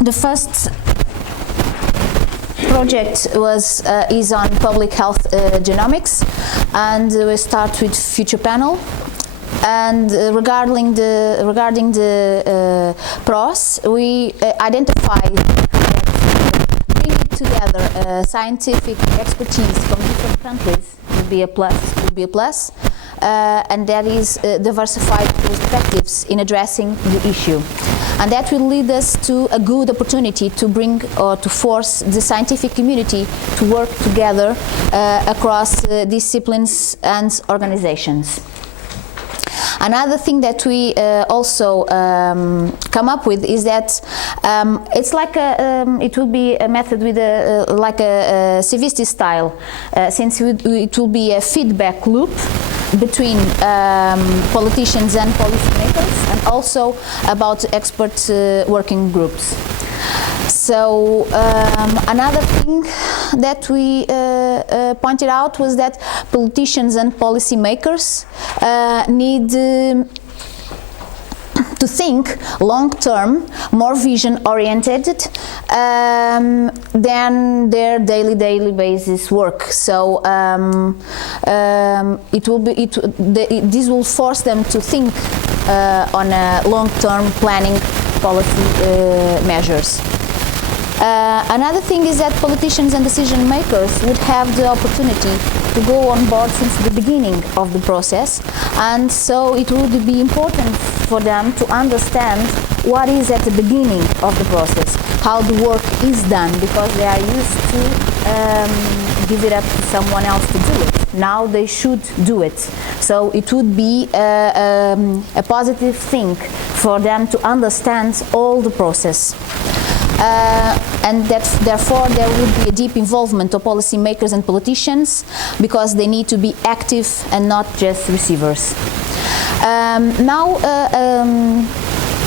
The first project is on public health genomics, and we start with future panel. And regarding the pros, we identified that bringing together scientific expertise from different countries would be a plus. And that is diversified perspectives in addressing the issue. And that will lead us to a good opportunity to bring or to force the scientific community to work together across disciplines and organizations. Another thing that we also come up with is that it's like it will be a method with like a CVST style, since it will be a feedback loop between politicians and policymakers, and also about expert working groups. So another thing that we pointed out was that politicians and policymakers need to think long-term, more vision-oriented than their daily basis work. So this will force them to think on a long-term planning policy measures. Another thing is that politicians and decision makers would have the opportunity to go on board since the beginning of the process, and so it would be important for them to understand what is at the beginning of the process, how the work is done, because they are used to give it up to someone else to do it. Now they should do it. So it would be a positive thing for them to understand all the process. And that therefore there would be a deep involvement of policymakers and politicians, because they need to be active and not just receivers. Now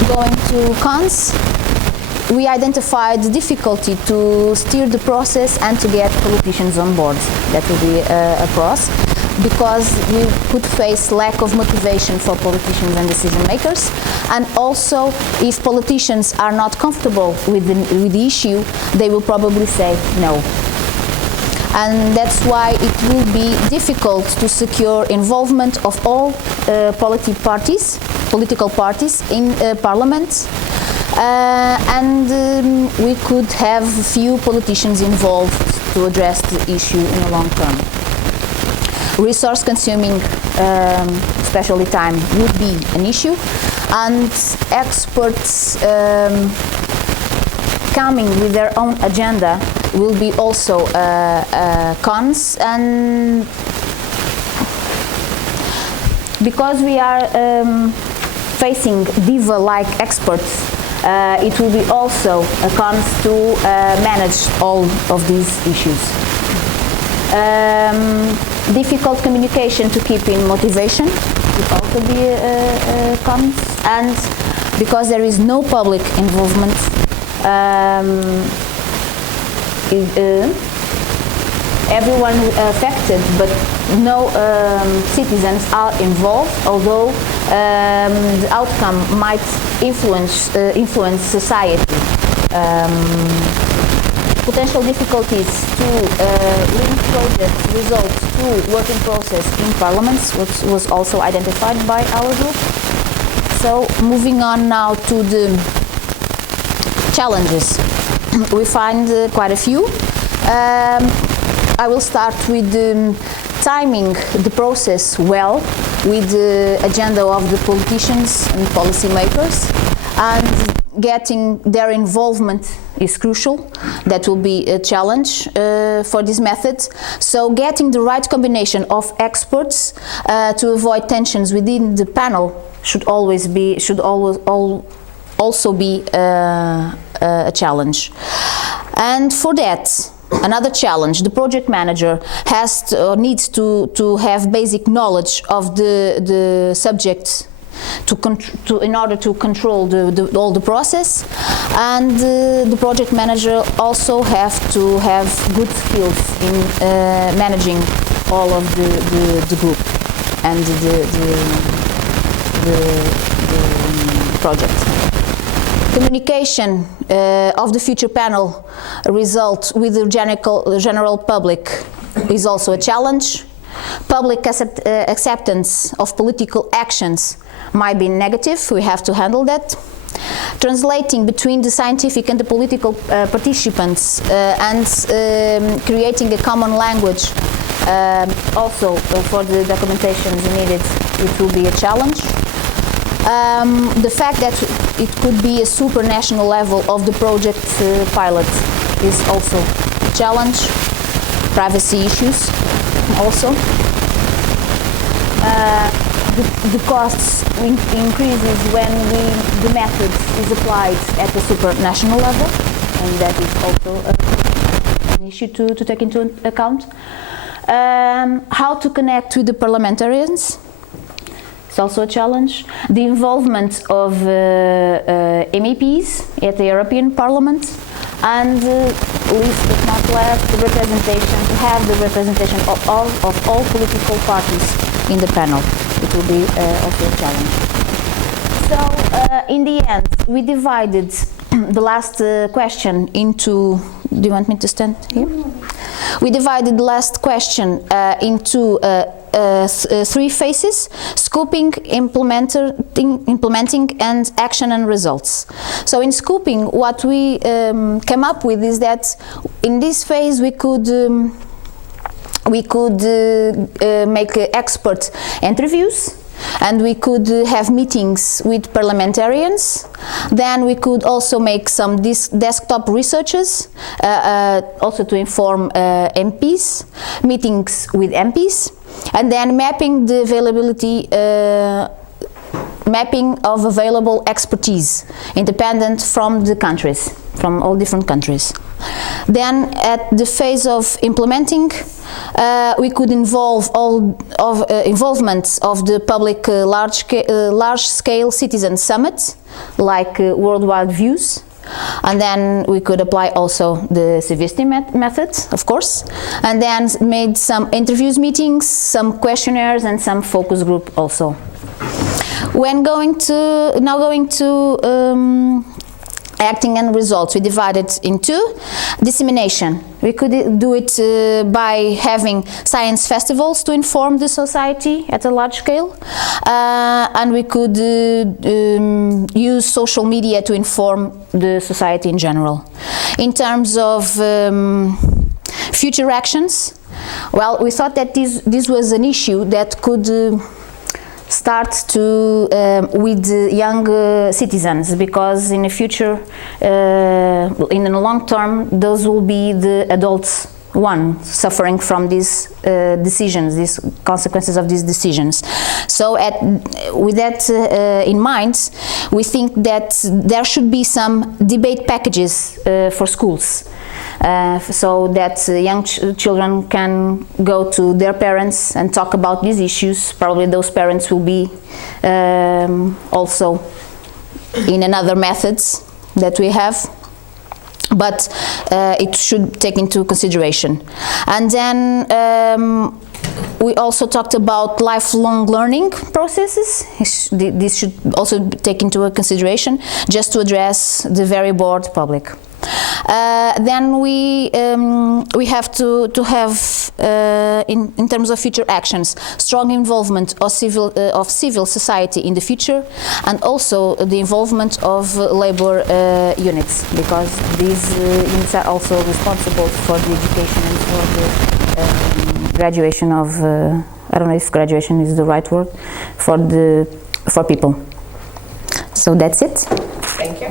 going to cons, we identified the difficulty to steer the process and to get politicians on board. That will be a pros, because we could face lack of motivation for politicians and decision makers, and also if politicians are not comfortable with the issue, they will probably say no. And that's why it will be difficult to secure involvement of all political parties in Parliament, and we could have few politicians involved to address the issue in the long term. Resource consuming, especially time, would be an issue, and experts coming with their own agenda will be also cons, and because we are facing diva-like experts, it will be also a cons to manage all of these issues. Difficult communication to keep in motivation would also be a cons, and because there is no public involvement, everyone affected, but no citizens are involved, although the outcome might influence society. Potential difficulties to link project results to working process in parliaments was also identified by our group. So moving on now to the challenges. We find quite a few. I will start with timing the process well with the agenda of the politicians and policymakers, and getting their involvement is crucial. That will be a challenge for this method. So getting the right combination of experts to avoid tensions within the panel should also be a challenge. And for that, another challenge, the project manager has to, or needs to have basic knowledge of the subject in order to control all the process, and the project manager also have to have good skills in managing all of the group and the project. Communication of the future panel result with the general public is also a challenge. Public acceptance of political actions might be negative, we have to handle that. Translating between the scientific and the political participants and creating a common language also for the documentations needed, it will be a challenge. The fact that it could be a supranational level of the project pilot is also a challenge. Privacy issues also. The costs increases when the method is applied at the supranational level, and that is also an issue to take into account. How to connect with the parliamentarians? It's also a challenge. The involvement of MEPs at the European Parliament, and least but not least, the representation, to have the representation of all political parties in the panel. It will be also a challenge. So, in the end, we divided the last question into, do you want me to stand here? We divided the last question into 3 phases: scoping, implementing, and action and results. So in scoping, what we came up with is that in this phase we could make expert interviews, and we could have meetings with parliamentarians. Then we could also make some desktop researches, also to inform MPs, meetings with MPs, and then mapping the availability, mapping of available expertise, independent from the countries, from all different countries. Then at the phase of implementing, we could involve involvement of the public large-scale citizen summits, like worldwide views, and then we could apply also the Civisty method, of course, and then made some interviews, meetings, some questionnaires, and some focus group also. When going to acting and results, we divided into dissemination. We could do it by having science festivals to inform the society at a large scale, and we could use social media to inform the society in general. In terms of future actions, well, we thought that this was an issue that could start to with young citizens, because in the future, in the long term, those will be the adults suffering from these decisions, these consequences of these decisions. So with that in mind, we think that there should be some debate packages for schools. So that young children can go to their parents and talk about these issues. Probably those parents will be also in another methods that we have, but it should take into consideration. And then we also talked about lifelong learning processes. This should also take into consideration, just to address the very bored public. Then we have to have, in terms of future actions, strong involvement of civil society in the future, and also the involvement of labor units, because these units are also responsible for the education and for the graduation of, I don't know if graduation is the right word, for people. So that's it. Thank you.